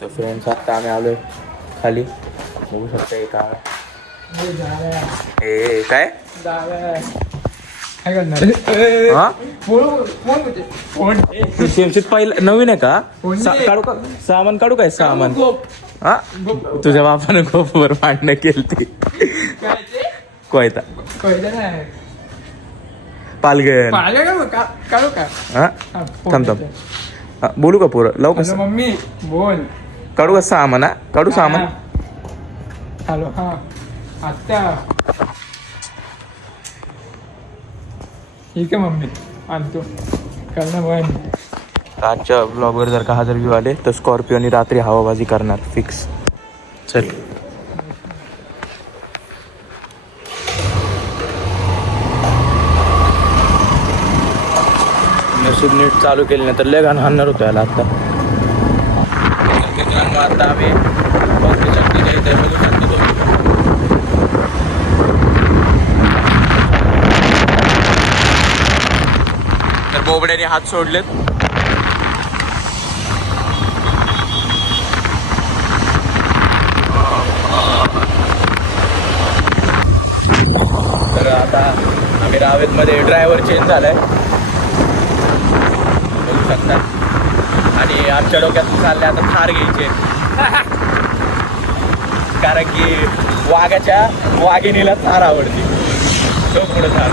तर फ्रेंड्स आता आम्ही आलोय खाली, बघू शकता हे काय ए काय पहिलं नवीन आहे का? काढू का सामान? काढू काय सामान? हा तुझ्या बापानं गोपवर मांडणं केली ती कोयता पालघर. हा थांब थांब बोलू का पोरं लावू का? मम्मी बोल. काढू का सामान? हा काढू सामान. हॅलो हा आत्या ठीक आहे मम्मी आणतो करणं बन. आजच्या ब्लॉगवर जर का 1000 व्ह्यू आले तर स्कॉर्पिओनी रात्री हवाबाजी करणार फिक्स. चल नशीब नीट चालू केली नाही तर लय घाण हाणणार होतो याला आता. आता आम्ही इथे बघू शकतो तर बोबड्याने हात सोडलेत. तर आता आम्ही रावेतमध्ये ड्रायव्हर चेंज झालाय बघू शकता. आणि आमच्या डोक्यात चालले आता थार घ्यायचे कारण की वाघिणीला थार आवडते. तो पुढं थार.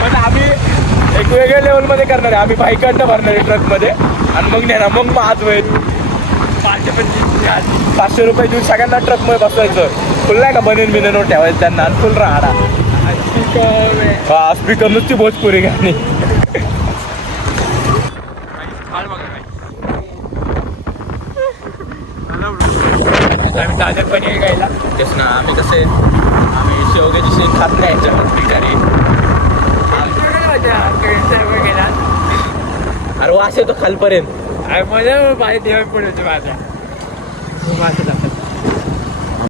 पण आम्ही एक वेगळ्या लेवलमध्ये करणार आहे. आम्ही बाईकडनं भरणार आहे ट्रकमध्ये आणि मग नेणार. मग आज होईल 500 रुपये देऊन सगळ्यांना ट्रकमध्ये बसवायचं. फुल नाही का बनून बिनून ठेवायचं त्यांना आणि फुल राहणार. हा स्पीकर नुसती भोजपुरी गाणी. आम्ही ताज्यात पण हे गायला तेच ना. आम्ही कसं आहे आम्ही शेवग्याची शेत खात नाही याच्यावर. अरे वास येतो खालपर्यंत. मला पाहिजे देवा पुढे माझ्या